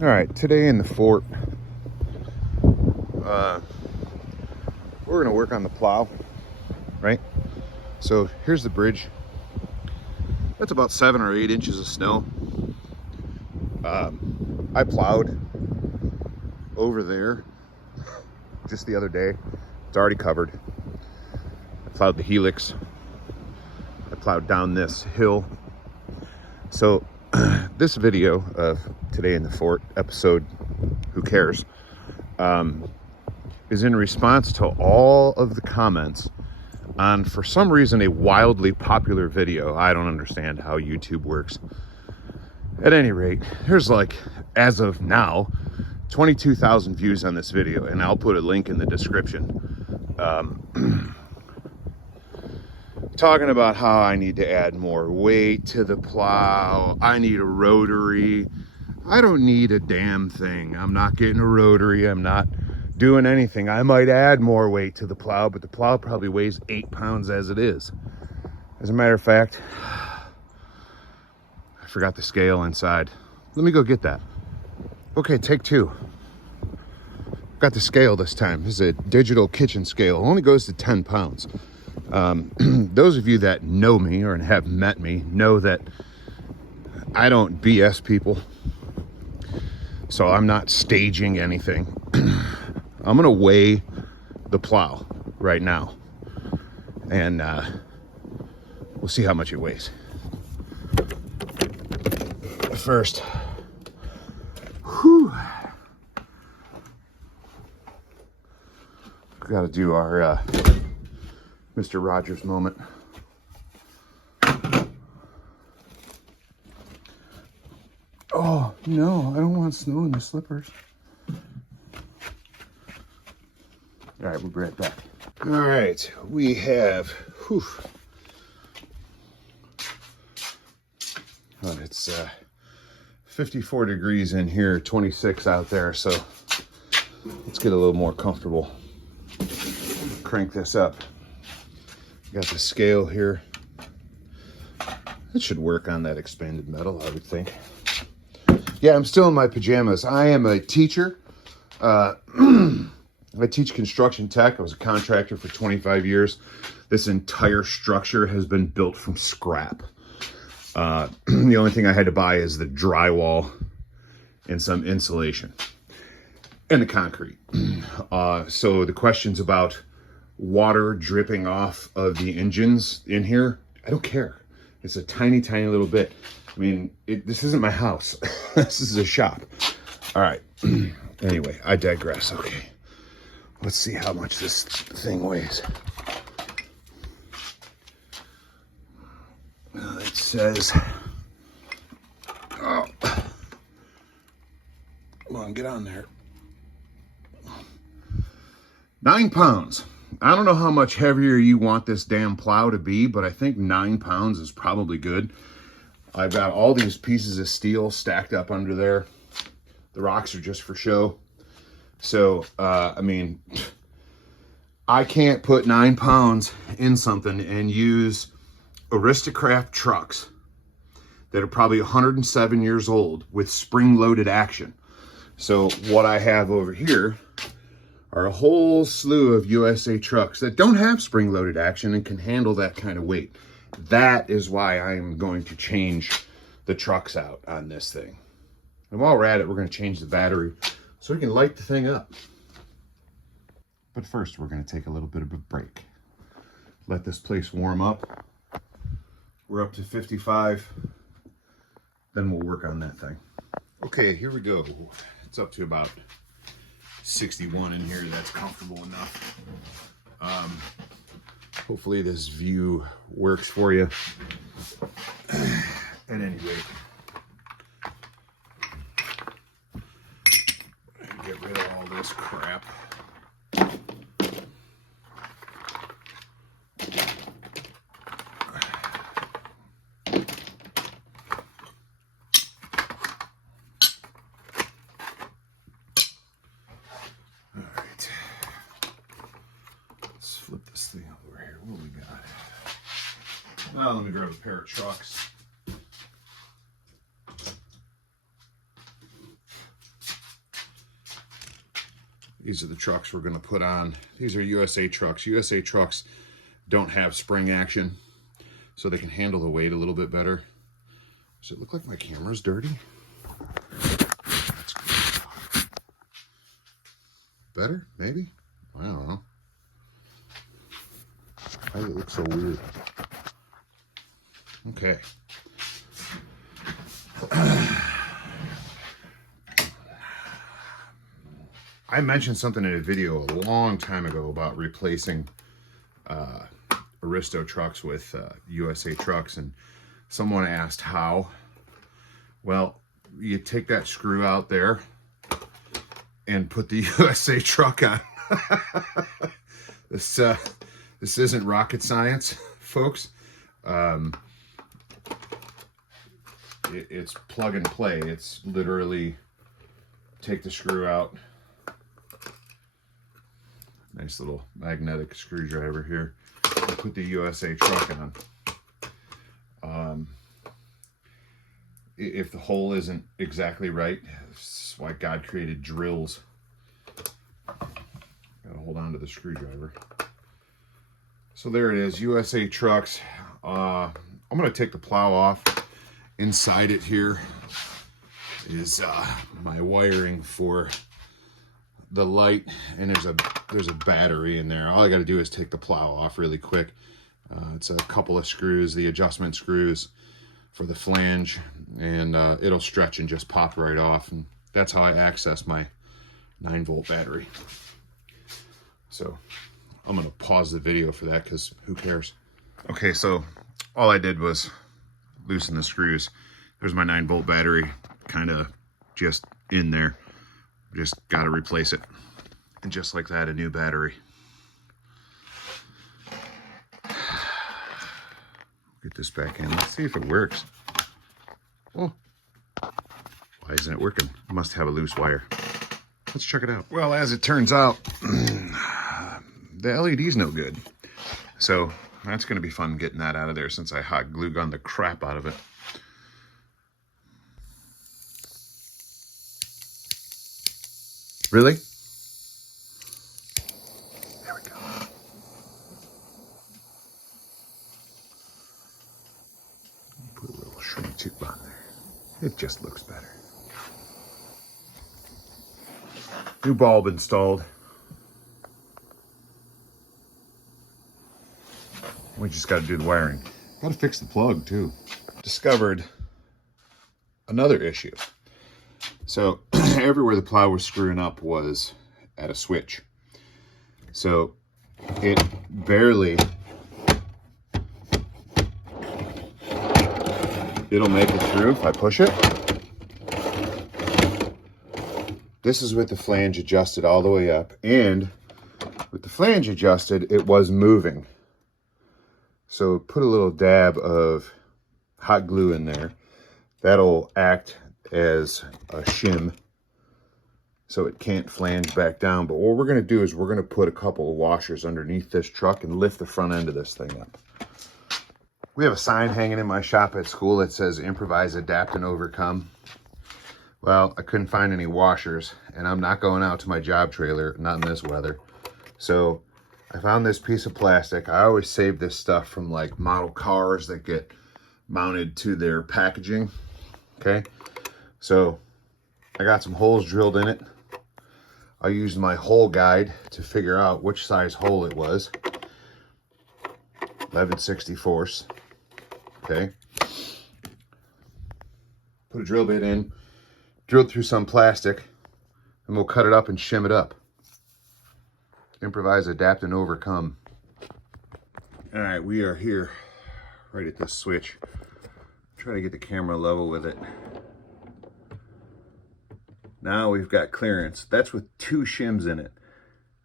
All right, today in the fort, we're gonna work on the plow, right? So here's the bridge. That's about 7 or 8 inches of snow. I plowed over there just the other day. It's already covered. I plowed the helix. I plowed down this hill. So this video of Today in the Fort episode, who cares, is in response to all of the comments on, for some reason, a wildly popular video. I don't understand how YouTube works. At any rate, there's like, as of now, 22,000 views on this video, and I'll put a link in the description. Talking about how I need to add more weight to the plow. I need a rotary. I don't need a damn thing. I'm not getting a rotary. I'm not doing anything. I might add more weight to the plow, but the plow probably weighs 8 pounds as it is. As a matter of fact, I forgot the scale inside. Let me go get that. Okay, take two. Got the scale this time. This is a digital kitchen scale. It only goes to 10 pounds. Those of you that know me or have met me know that I don't BS people. So I'm not staging anything. I'm gonna weigh the plow right now, and we'll see how much it weighs. First, got to do our Mr. Rogers moment. Oh no, I don't want snow in the slippers. All right, we'll be right back. All right, we have, it's 54 degrees in here, 26 out there, so let's get a little more comfortable. Crank this up. Got the scale here. It should work on that expanded metal, I would think. Yeah, I'm still in my pajamas. I am a teacher. I teach construction tech. I was a contractor for 25 years. This entire structure has been built from scrap. The only thing I had to buy is the drywall and some insulation and the concrete. So the questions about water dripping off of the engines in here, I don't care. It's a tiny, tiny little bit. I mean, this isn't my house. This is a shop. All right. Anyway, I digress. Okay. Let's see how much this thing weighs. It says, oh, come on, get on there. 9 pounds. I don't know how much heavier you want this damn plow to be, but I think 9 pounds is probably good. I've got all these pieces of steel stacked up under there. The rocks are just for show. So, I mean, I can't put 9 pounds in something and use Aristocrat trucks that are probably 107 years old with spring-loaded action. So what I have over here are a whole slew of USA trucks that don't have spring-loaded action and can handle that kind of weight. That is why I am going to change the trucks out on this thing. And while we're at it, we're going to change the battery so we can light the thing up. But first, we're going to take a little bit of a break. Let this place warm up. We're up to 55. Then we'll work on that thing. Okay, here we go. It's up to about 61 in here. That's comfortable enough. Hopefully this view works for you. At any rate, get rid of all this crap. Flip this thing over here. What do we got? Well, let me grab a pair of trucks. These are the trucks we're going to put on. These are USA trucks. USA trucks don't have spring action, so they can handle the weight a little bit better. Does it look like my camera's dirty? That's good. Better? Maybe? I don't know. Why does it look so weird? Okay. I mentioned something in a video a long time ago about replacing Aristo trucks with USA trucks, and someone asked how. Well, you take that screw out there and put the USA truck on. This isn't rocket science, folks. It's plug and play. It's literally take the screw out. Nice little magnetic screwdriver here. Put the USA truck on. If the hole isn't exactly right, that's why God created drills. Gotta hold on to the screwdriver. So there it is, USA trucks. I'm gonna take the plow off. Inside it here is my wiring for the light, and there's a battery in there. All I got to do is take the plow off really quick. It's a couple of screws, the adjustment screws for the flange, and it'll stretch and just pop right off, and that's how I access my 9-volt battery. So I'm gonna pause the video for that because who cares? Okay, so all I did was loosen the screws. There's my 9-volt battery, kind of just in there. Just got to replace it. And just like that, a new battery. Get this back in. Let's see if it works. Oh, why isn't it working? It must have a loose wire. Let's check it out. Well, as it turns out, the LED's no good. So that's going to be fun getting that out of there since I hot glue gunned the crap out of it. Really? There we go. Put a little shrink tube on there. It just looks better. New bulb installed. We just got to do the wiring. Got to fix the plug too. Discovered another issue. So everywhere the plow was screwing up was at a switch. So it barely, it'll make it through if I push it. This is with the flange adjusted all the way up, and with the flange adjusted, it was moving. So put a little dab of hot glue in there. That'll act as a shim so it can't flange back down. But what we're going to do is we're going to put a couple of washers underneath this truck and lift the front end of this thing up. We have a sign hanging in my shop at school that says improvise, adapt, and overcome. Well, I couldn't find any washers, and I'm not going out to my job trailer, not in this weather. So I found this piece of plastic. I always save this stuff from like model cars that get mounted to their packaging. Okay, so I got some holes drilled in it. I used my hole guide to figure out which size hole it was. 11/64. Okay. Put a drill bit in, drilled through some plastic, and we'll cut it up and shim it up. Improvise, adapt, and overcome. All right, we are here right at this switch. Try to get the camera level with it. Now we've got clearance. That's with 2 shims in it.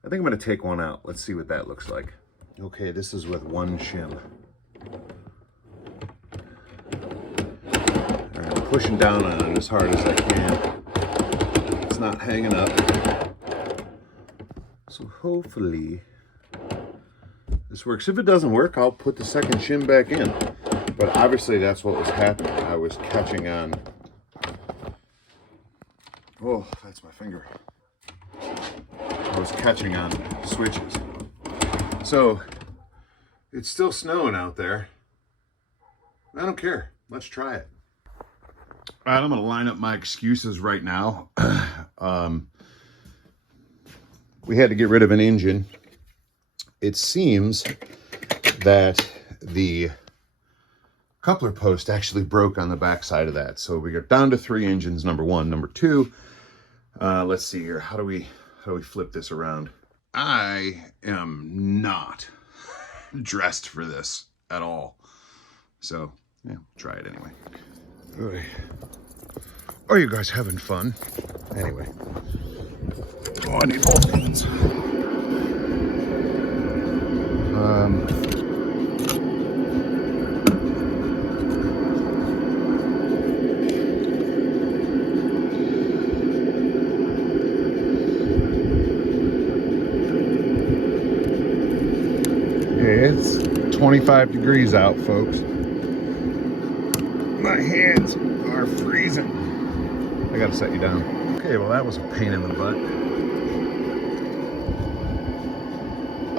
I think I'm going to take one out. Let's see what that looks like. Okay, this is with 1 shim. All right, I'm pushing down on it as hard as I can. It's not hanging up. So hopefully this works. If it doesn't work, I'll put the second shim back in. But obviously that's what was happening. I was catching on. Oh, that's my finger. I was catching on switches. So it's still snowing out there. I don't care. Let's try it. All right, I'm going to line up my excuses right now. We had to get rid of an engine. It seems that the coupler post actually broke on the back side of that. So we got down to 3 engines, number 1. Number 2, let's see here. How do we flip this around? I am not dressed for this at all. So, yeah, try it anyway. Oy. Are you guys having fun? Anyway. Oh, I need both hands. It's 25 degrees out, folks. My hands are freezing. I gotta set you down. Okay, well that was a pain in the butt.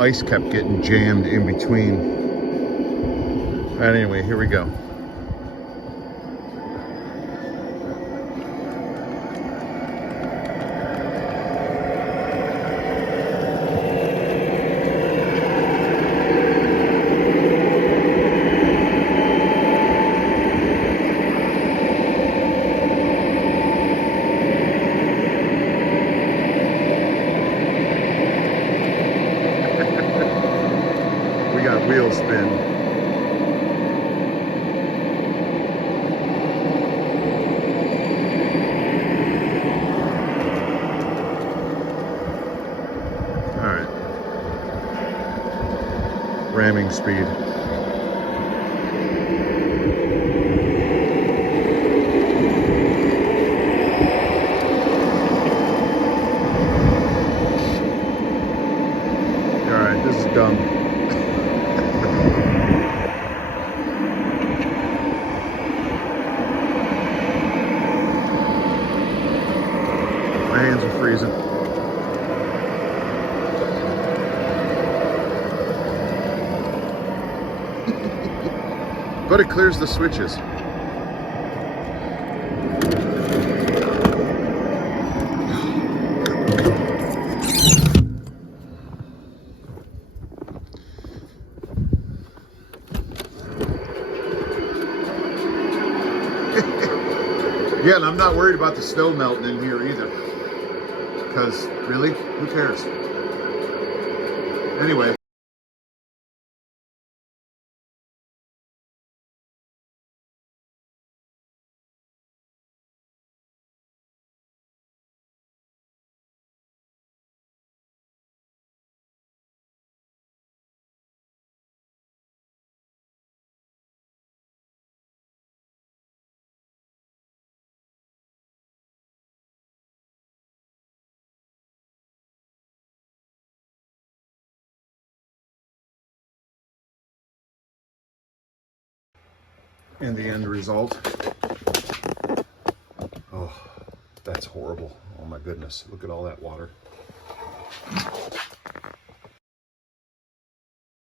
Ice kept getting jammed in between. But anyway, here we go. We got wheel spin. All right. Ramming speed. All right, this is dumb. My hands are freezing. But it clears the switches. Yeah, and I'm not worried about the snow melting in here either. Because, really, who cares? Anyway. And the end result. Oh, that's horrible. Oh my goodness. Look at all that water.